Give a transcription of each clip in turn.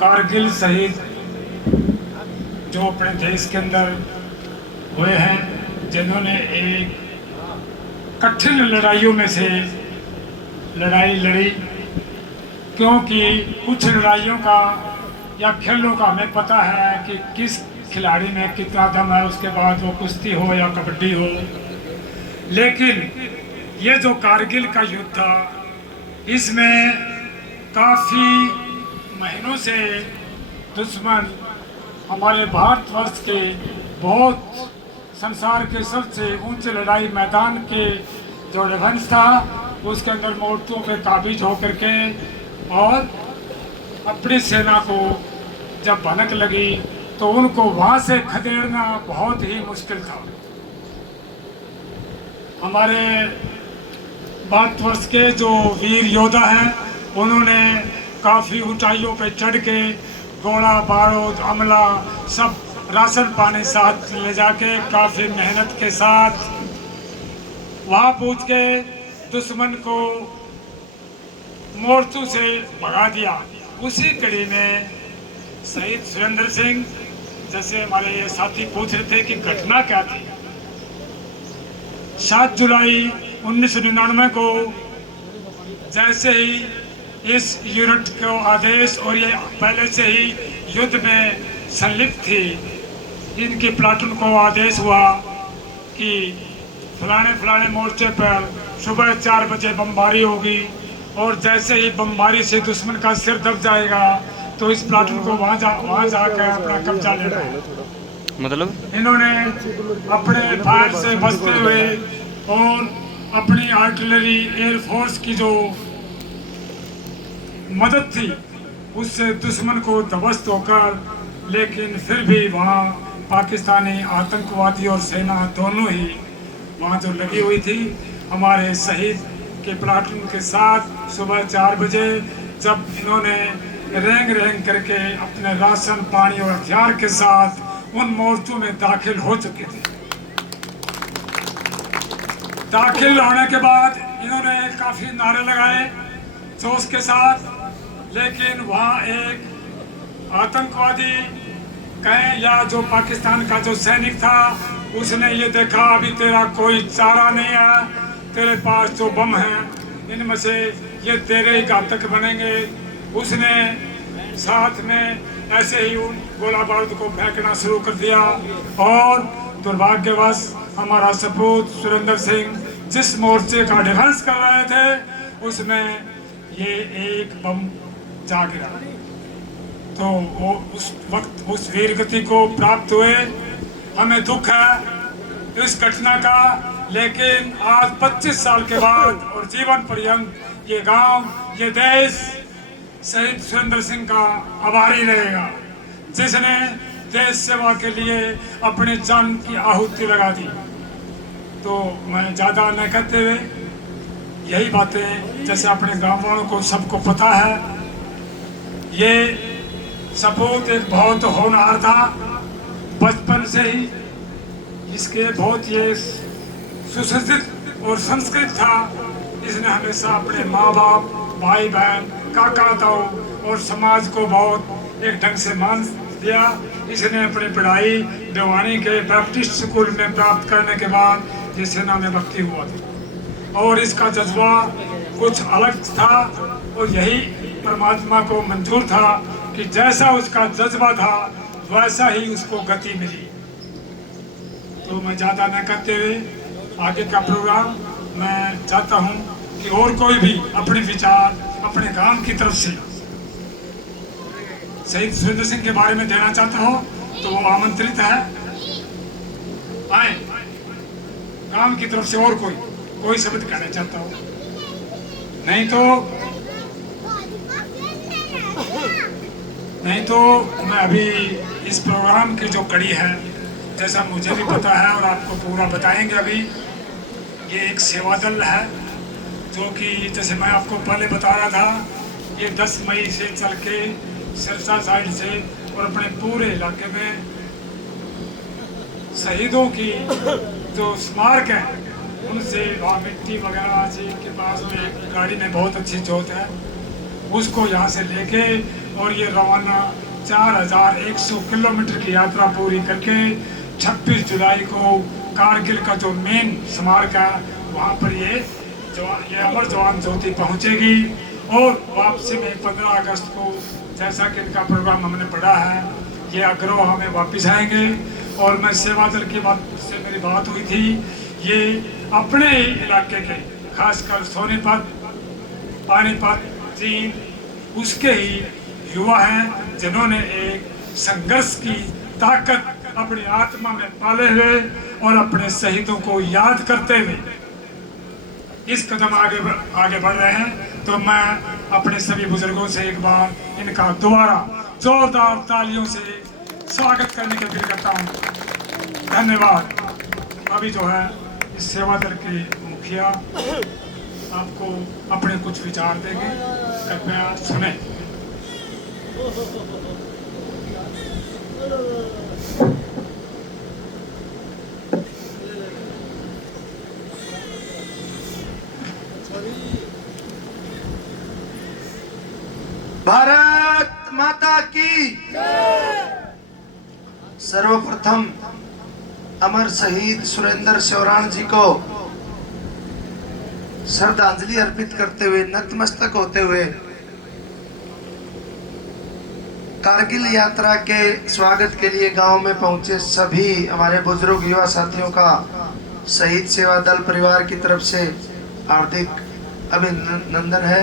कारगिल शहीद जो अपने देश के अंदर हुए हैं, जिन्होंने एक कठिन लड़ाइयों में से लड़ाई लड़ी, क्योंकि कुछ लड़ाइयों का या खेलों का हमें पता है कि किस खिलाड़ी में कितना दम है, उसके बाद वो कुश्ती हो या कबड्डी हो। लेकिन ये जो कारगिल का युद्ध था, इसमें काफ़ी महीनों से दुश्मन हमारे भारतवर्ष के बहुत संसार के सबसे ऊंचे लड़ाई मैदान के जो रेवेंस था, उसके अंदर मोर्चों पे काबिज होकर के और अपनी सेना को जब भनक लगी तो उनको वहाँ से खदेड़ना बहुत ही मुश्किल था। हमारे भारतवर्ष के जो वीर योद्धा हैं, उन्होंने काफ़ी ऊंचाइयों पे चढ़ के गोला बारूद अमला सब राशन पानी साथ ले जाके काफ़ी मेहनत के साथ वहाँ पहुँच के दुश्मन को मोर्चों से भगा दिया। उसी कड़ी में शहीद सुरेंद्र सिंह, जैसे हमारे ये साथी पूछ रहे थे कि घटना क्या थी, 7 जुलाई 1999 को जैसे ही इस यूनिट को आदेश, और ये पहले से ही युद्ध में संलिप्त थी, इनकी प्लाटून को आदेश हुआ कि फलाने मोर्चे पर सुबह 4 बजे बमबारी होगी, और जैसे ही बमबारी से दुश्मन का सिर दब जाएगा तो इस प्लाटून को वहाँ जाकर अपना कब्जा लेना है। मतलब इन्होंने अपने फायर से बचते हुए और अपनी आर्टिलरी एयरफोर्स की जो मदद थी उससे दुश्मन को ध्वस्त होकर, लेकिन फिर भी वहाँ पाकिस्तानी आतंकवादी और सेना दोनों ही वहाँ जो लगी हुई थी, हमारे शहीद के प्लाटून के साथ सुबह 4 बजे जब इन्होंने रेंग करके अपने राशन पानी और हथियार के साथ उन मोर्चों में दाखिल हो चुके थे। दाखिल होने के बाद इन्होंने काफी नारे लगाए जोश के साथ, लेकिन वहाँ एक आतंकवादी कहें या जो पाकिस्तान का जो सैनिक था, उसने ये देखा अभी तेरा कोई चारा नहीं है, तेरे पास जो बम है इनमें से ये तेरे ही घातक बनेंगे। उसने साथ में ऐसे ही उन गोला बारूद को फेंकना शुरू कर दिया, और दुर्भाग्यवश हमारा सपूत सुरेंद्र सिंह जिस मोर्चे का डिफेंस कर रहे थे, उसमें ये एक बम जा गिरा। तो वो उस वक्त उस वीर गति को प्राप्त हुए। हमें दुख है इस घटना का, लेकिन आज 25 साल के बाद और जीवन पर्यंत ये गांव, ये देश शहीद सुरेंद्र सिंह का आभारी रहेगा, जिसने देश सेवा के लिए अपनी जान की आहुति लगा दी। तो मैं ज़्यादा न कहते हुए यही बातें, जैसे अपने गाँव वालों को सबको पता है, ये सपूत एक बहुत होनहार था। बचपन से ही इसके बहुत ये सुसज्जित और संस्कृत था। इसने हमेशा अपने माँ बाप, भाई बहन, काका ताऊ और समाज को बहुत एक ढंग से मान दिया। इसने अपनी पढ़ाई भिवानी के बैप्टिस्ट स्कूल में प्राप्त करने के बाद ये सेना में भर्ती हुआ था, और इसका जज्बा कुछ अलग था, और यही परमात्मा को मंजूर था कि जैसा उसका जज्बा था वैसा ही उसको गति मिली। तो मैं ज़्यादा न करते हुए आगे का प्रोग्राम मैं चाहता हूं कि और कोई भी अपने विचार अपने गांव की तरफ से शहीद सुरेंद्र सिंह के बारे में देना चाहता हो तो वो आमंत्रित है, आए। गांव की तरफ से और कोई शब्द कहना चाहता हो, नहीं तो मैं अभी इस प्रोग्राम की जो कड़ी है, जैसा मुझे भी पता है और आपको पूरा बताएंगे। अभी ये एक सेवा दल है जो कि जैसे मैं आपको पहले बता रहा था, ये 10 मई से चल के सिरसा साइड से और अपने पूरे इलाके में शहीदों की जो स्मारक है उनसे वहाँ मिट्टी वगैरह से के पास में एक गाड़ी में बहुत अच्छी जोत है, उसको यहाँ से लेके और ये रवाना 4100 किलोमीटर की यात्रा पूरी करके 26 जुलाई को कारगिल का जो मेन स्मारक है वहाँ पर ये अमर जवान ज्योति पहुँचेगी। और वापसी में 15 अगस्त को जैसा कि इनका प्रोग्राम हमने पढ़ा है, ये अग्रवाह में वापस आएंगे। और मैं सेवा दल की बात से मेरी बात हुई थी, ये अपने ही इलाके के खासकर सोनीपत, पानीपत, चीन उसके ही युवा हैं जिन्होंने एक संघर्ष की ताकत अपनी आत्मा में पाले हुए और अपने शहीदों को याद करते हुए इस कदम आगे बढ़ रहे हैं। तो मैं अपने सभी बुजुर्गों से एक बार इनका दोबारा जोरदार तालियों से स्वागत करने की अपील करता हूँ। धन्यवाद। अभी जो है इस सेवा दल के मुखिया आपको अपने कुछ विचार देंगे, कृपया सुने। भारत माता की सर्वप्रथम अमर शहीद सुरेंद्र श्योराण जी को श्रद्धांजलि अर्पित करते हुए, नतमस्तक होते हुए कारगिल यात्रा के स्वागत के लिए गांव में पहुंचे सभी हमारे बुजुर्ग युवा साथियों का शहीद सेवा दल परिवार की तरफ से हार्दिक अभिनंदन है।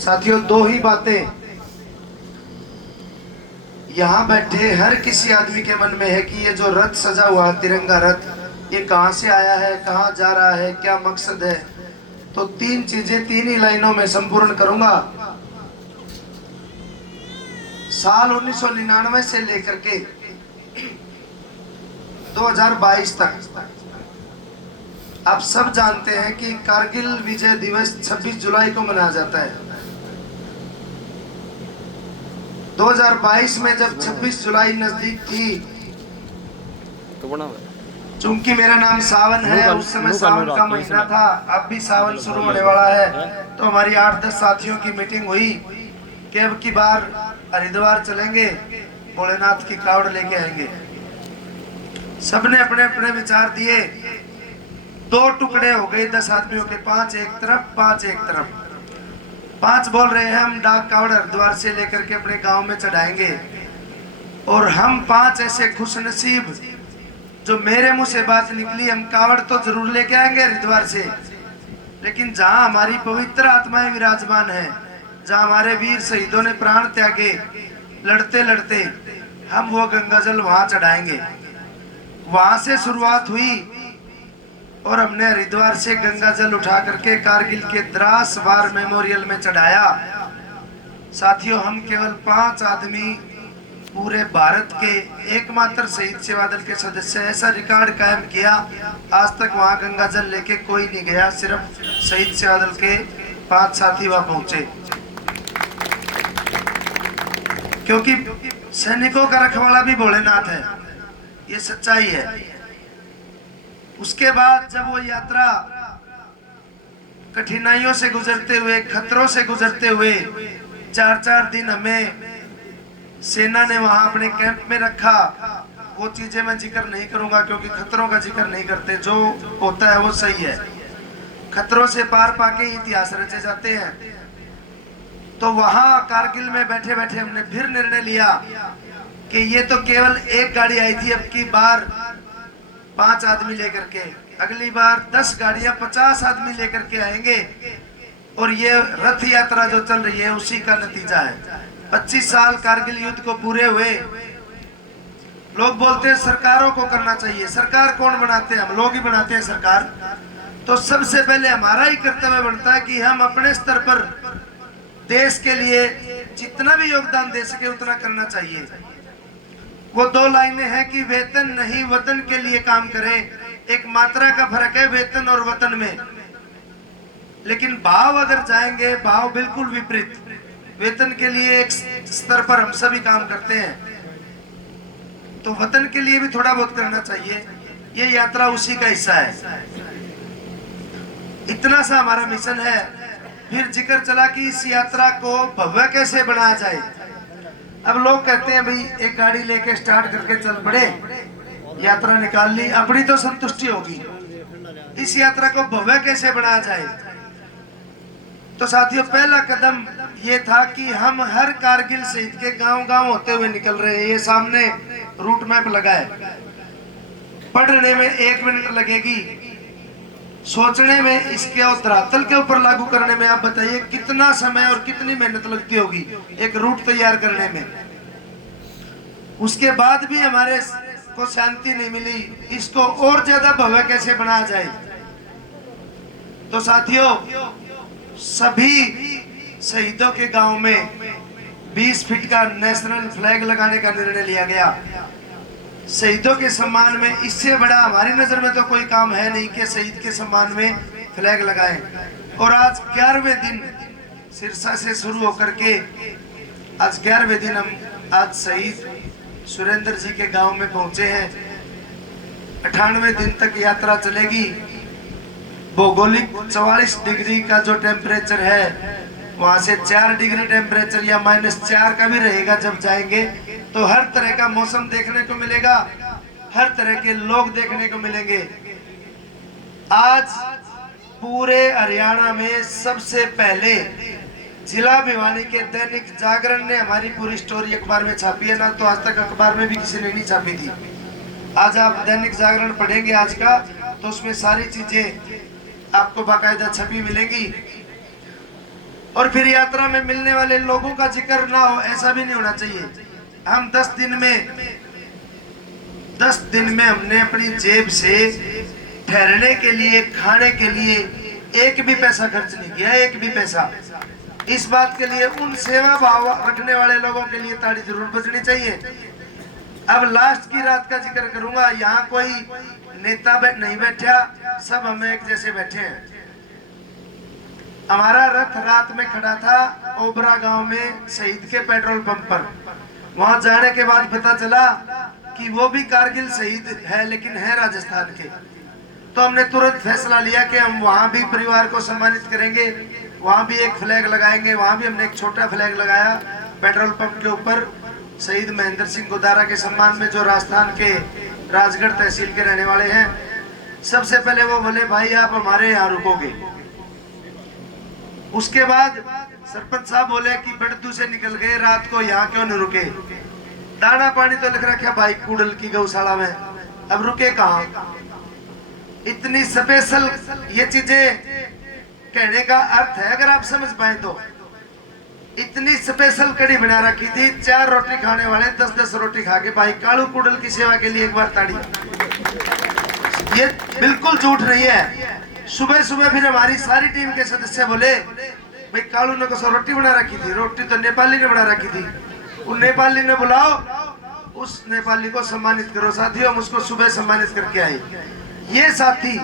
साथियों, दो ही बातें यहाँ बैठे हर किसी आदमी के मन में है कि ये जो रथ सजा हुआ है, तिरंगा रथ, ये कहाँ से आया है, कहाँ जा रहा है, क्या मकसद है। तो तीन चीजें तीन ही लाइनों में संपूर्ण करूंगा। साल 1999 से लेकर के 2022 तक आप सब जानते हैं कि कारगिल विजय दिवस 26 जुलाई को मनाया जाता है। 2022 में जब 26 जुलाई नजदीक थी, चूंकि मेरा नाम सावन है, उस समय सावन का महीना था, अब भी सावन शुरू होने वाला है, तो हमारी 8-10 साथियों की मीटिंग हुई कि अब की बार हरिद्वार चलेंगे, भोलेनाथ की कावड़ लेके आएंगे। सबने अपने अपने विचार दिए। 2 टुकड़े हो गए 10 आदमियों के, 5 एक तरफ 5 एक तरफ। 5 बोल रहे हैं हम डाक कावड़ हरिद्वार से लेकर के अपने गांव में चढ़ाएंगे, और हम 5 ऐसे खुशनसीब जो मेरे मुंह से बात निकली, हम कावड़ तो जरूर लेके आएंगे हरिद्वार से, लेकिन जहां हमारी पवित्र आत्माएं विराजमान है, जहां हमारे वीर शहीदों ने प्राण त्यागे लड़ते लड़ते, हम वो गंगाजल वहां चढ़ाएंगे। वहां से शुरुआत हुई और हमने हरिद्वार से गंगा जल उठा करके कारगिल के द्रास वार मेमोरियल में चढ़ाया। साथियों, हम केवल 5 आदमी पूरे भारत के एकमात्र शहीद सेवा दल के सदस्य, ऐसा रिकॉर्ड कायम किया। आज तक वहां गंगा जल लेके कोई नहीं गया, सिर्फ शहीद सेवा दल के 5 साथी वहां पहुंचे, क्योंकि सैनिकों का रखवाला भी भोलेनाथ है, ये सच्चाई है। उसके बाद जब वो यात्रा कठिनाइयों से गुजरते हुए, खतरों से गुजरते हुए, 4-4 दिन हमें सेना ने वहां अपने कैंप में रखा। वो चीजें मैं जिक्र नहीं करूंगा क्योंकि खतरों का जिक्र नहीं करते, जो होता है वो सही है। खतरों से पार पाके इतिहास रचे जाते हैं। तो वहां कारगिल में बैठे बैठे हमने फिर निर्णय लिया कि ये तो केवल एक गाड़ी आई थी, अब की बार 5 आदमी लेकर के, अगली बार 10 गाड़ियां 50 आदमी लेकर के आएंगे। और ये रथ यात्रा जो चल रही है उसी का नतीजा है। 25 साल कारगिल युद्ध को पूरे हुए। लोग बोलते हैं सरकारों को करना चाहिए, सरकार कौन बनाते हैं? हम लोग ही बनाते हैं सरकार। तो सबसे पहले हमारा ही कर्तव्य बनता है कि हम अपने स्तर पर देश के लिए जितना भी योगदान दे सके उतना करना चाहिए। वो 2 लाइनें हैं कि वेतन नहीं वतन के लिए काम करें। एक मात्रा का फर्क है वेतन और वतन में, लेकिन भाव अगर जाएंगे, भाव बिल्कुल विपरीत। वेतन के लिए एक स्तर पर हम सभी काम करते हैं, तो वतन के लिए भी थोड़ा बहुत करना चाहिए। ये यात्रा उसी का हिस्सा है। इतना सा हमारा मिशन है। फिर जिक्र चला कि इस यात्रा को भव्य कैसे बनाया जाए। अब लोग कहते हैं भाई एक गाड़ी लेके स्टार्ट करके चल पड़े, यात्रा निकाल ली, अपनी तो संतुष्टि होगी, इस यात्रा को भव्य कैसे बनाया जाए। तो साथियों पहला कदम ये था कि हम हर कारगिल शहीद के गांव-गांव होते हुए निकल रहे हैं। ये सामने रूट मैप लगा है, पढ़ने में 1 मिनट लगेगी, सोचने में, इसके और धरातल के ऊपर लागू करने में आप बताइए कितना समय और कितनी मेहनत लगती होगी एक रूट तैयार करने में। उसके बाद भी हमारे को शांति नहीं मिली, इसको और ज्यादा भव्य कैसे बनाया जाए। तो साथियों सभी शहीदों के गांव में 20 फीट का नेशनल फ्लैग लगाने का निर्णय लिया गया। शहीदों के सम्मान में इससे बड़ा हमारी नजर में तो कोई काम है नहीं कि शहीद के सम्मान में फ्लैग लगाएं। और आज 11वें दिन सिरसा से शुरू होकर के आज 11वें दिन हम आज शहीद सुरेंद्र जी के गांव में पहुंचे हैं। 98वें दिन तक यात्रा चलेगी। भौगोलिक 44 डिग्री का जो टेम्परेचर है, वहां से 4 डिग्री टेम्परेचर या -4 का भी रहेगा जब जाएंगे। तो हर तरह का मौसम देखने को मिलेगा, हर तरह के लोग देखने को मिलेंगे। आज पूरे हरियाणा में सबसे पहले जिला भिवानी के दैनिक जागरण ने हमारी पूरी स्टोरी अखबार में छापी है ना, तो आज तक अखबार में भी किसी ने नहीं छापी थी। आज आप दैनिक जागरण पढ़ेंगे आज का, तो उसमें सारी चीजें आपको बाकायदा छपी मिलेंगी। और फिर यात्रा में मिलने वाले लोगों का जिक्र ना हो ऐसा भी नहीं होना चाहिए। हम 10 दिन में हमने अपनी जेब से ठहरने के लिए, खाने के लिए एक भी पैसा खर्च नहीं किया, एक भी पैसा। इस बात के लिए उन सेवा भाव रखने वाले लोगों के लिए ताड़ी जरूर बजनी चाहिए। अब लास्ट की रात का जिक्र करूंगा। यहाँ कोई नेता नहीं बैठा, सब हम एक जैसे बैठे हैं। हमारा रथ रात में खड़ा था ओबरा गांव में शहीद के पेट्रोल पंप पर। वहां जाने के बाद पता चला कि वो भी कारगिल शहीद है, लेकिन है राजस्थान के। तो हमने तुरंत फैसला लिया कि हम वहां भी परिवार को सम्मानित करेंगे, वहां भी एक फ्लैग लगाएंगे। वहां भी हमने एक छोटा फ्लैग लगाया पेट्रोल पंप के ऊपर, शहीद महेंद्र सिंह गोदारा के सम्मान में, जो राजस्थान के राजगढ़ तहसील के रहने वाले हैं। सबसे पहले वो बोले भाई आप हमारे यहाँ रुकोगे। उसके बाद सरपंच साहब बोले कि बड़दू से निकल गए, रात को यहाँ क्यों नहीं रुके। दाना पानी तो लिख रखा भाई कूड़ल की गौशाला में, अब रुके कहाँ। इतनी स्पेशल ये चीजें कहने का अर्थ है अगर आप समझ पाए तो। इतनी स्पेशल कड़ी बना रखी थी, 4 रोटी खाने वाले 10-10 रोटी खा के भाई कालू कुडल की सेवा के लिए एक बार ताड़ी। ये बिल्कुल झूठ नहीं है। सुबह सुबह फिर हमारी सारी टीम के सदस्य बोले भाई कालू ने को रोटी बना रखी थी, रोटी तो नेपाली ने बना रखी थी, उन नेपाली ने बुलाओ, उस नेपाली को सम्मानित करो। साथियों हम उसको सुबह सम्मानित करके आए। ये साथी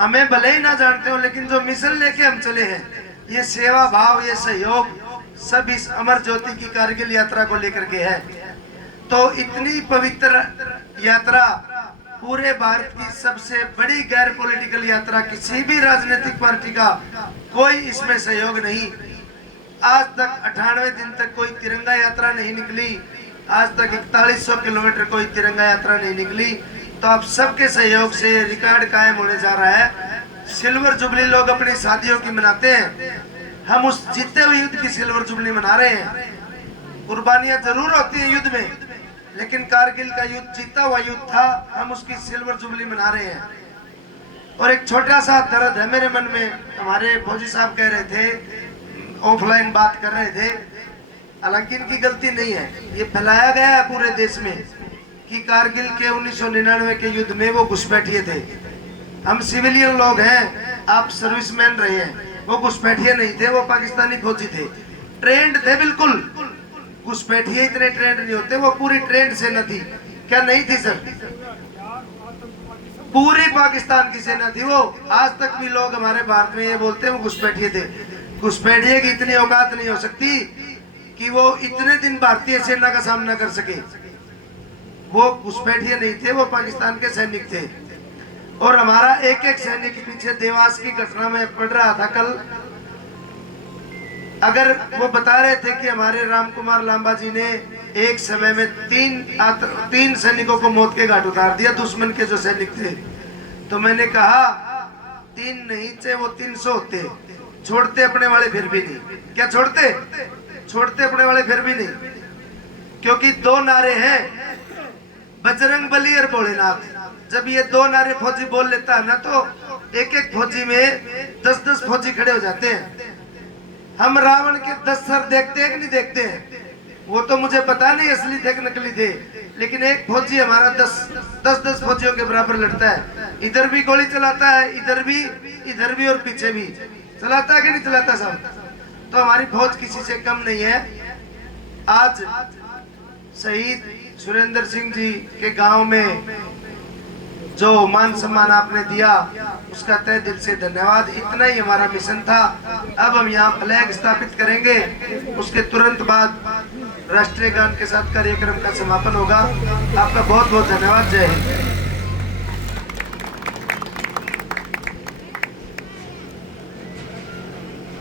हमें भले ही ना जानते हो, लेकिन जो मिशन लेके हम चले हैं, ये सेवा भाव, ये सहयोग सब इस अमर ज्योति की कारगिल यात्रा को लेकर के है। तो इतनी पवित्र यात्रा, पूरे भारत की सबसे बड़ी गैर पॉलिटिकल यात्रा, किसी भी राजनीतिक पार्टी का कोई इसमें सहयोग नहीं। आज तक 98 दिन तक कोई तिरंगा यात्रा नहीं निकली, आज तक 4100 किलोमीटर कोई तिरंगा यात्रा नहीं निकली। तो आप सबके सहयोग से रिकॉर्ड कायम होने जा रहा है। सिल्वर जुबली लोग अपनी शादियों की मनाते हैं, हम उस जीते हुए युद्ध की सिल्वर जुबली मना रहे हैं। कुर्बानियां जरूर होती हैं युद्ध में, लेकिन कारगिल का युद्ध जीता हुआ युद्ध था, हम उसकी सिल्वर जुबली मना रहे हैं। और एक छोटा सा दर्द है मेरे मन में। हमारे फौजी साहब कह रहे थे, ऑफलाइन बात कर रहे थे, हालांकि इनकी गलती नहीं है, ये फैलाया गया है पूरे देश में कि कारगिल के 1999 के युद्ध में वो घुसपैठिए थे। हम सिविलियन लोग हैं, आप सर्विसमैन रहे हैं, वो घुसपैठिए नहीं थे, वो पाकिस्तानी फौजी थे, ट्रेंड थे बिल्कुल। घुसपैठिए इतने ट्रेंड नहीं होते, वो पूरी ट्रेंड सेना थी। क्या नहीं थी सर? पूरी पाकिस्तान की सेना थी वो। आज तक भी लोग हमारे भारत में ये बोलते हैं वो घुसपैठिए थे। घुसपैठिए की इतनी औकात नहीं हो सकती कि वो इतने दिन भारतीय सेना का सामना कर सके। वो घुसपैठिए नहीं थे, वो पाकिस्तान के सैनिक थे। और हमारा एक एक सैनिक पीछे देवास की घटना में पढ़ रहा था कल, अगर वो बता रहे थे कि हमारे राम कुमार लांबा जी ने एक समय में तीन सैनिकों को मौत के घाट उतार दिया, दुश्मन के जो सैनिक थे, तो मैंने कहा 3 नहीं चाहे वो 300 होते, छोड़ते अपने वाले फिर भी नहीं। क्या छोड़ते? छोड़ते अपने वाले फिर भी नहीं, क्योंकि 2 नारे हैं, बजरंग बली और भोलेनाथ। जब ये 2 नारे फौजी बोल लेता है ना, तो एक एक फौजी में 10-10 फौजी खड़े हो जाते हैं। हम रावण के 10 सर देखते हैं कि नहीं देखते हैं? वो तो मुझे पता नहीं असली थे कि नकली थे, लेकिन एक फौजी हमारा 10 फौजियों के बराबर लड़ता है। इधर भी गोली चलाता है, इधर भी और पीछे भी चलाता है कि नहीं चलाता साहब? तो हमारी फौज किसी से कम नहीं है। आज शहीद सुरेंद्र सिंह जी के गांव में जो मान सम्मान आपने दिया, उसका तहे दिल से धन्यवाद। इतना ही हमारा मिशन था। अब हम यहाँ फ्लैग स्थापित करेंगे, उसके तुरंत बाद राष्ट्रीय गान के साथ कार्यक्रम का समापन होगा। आपका बहुत बहुत धन्यवाद। जय हिंद।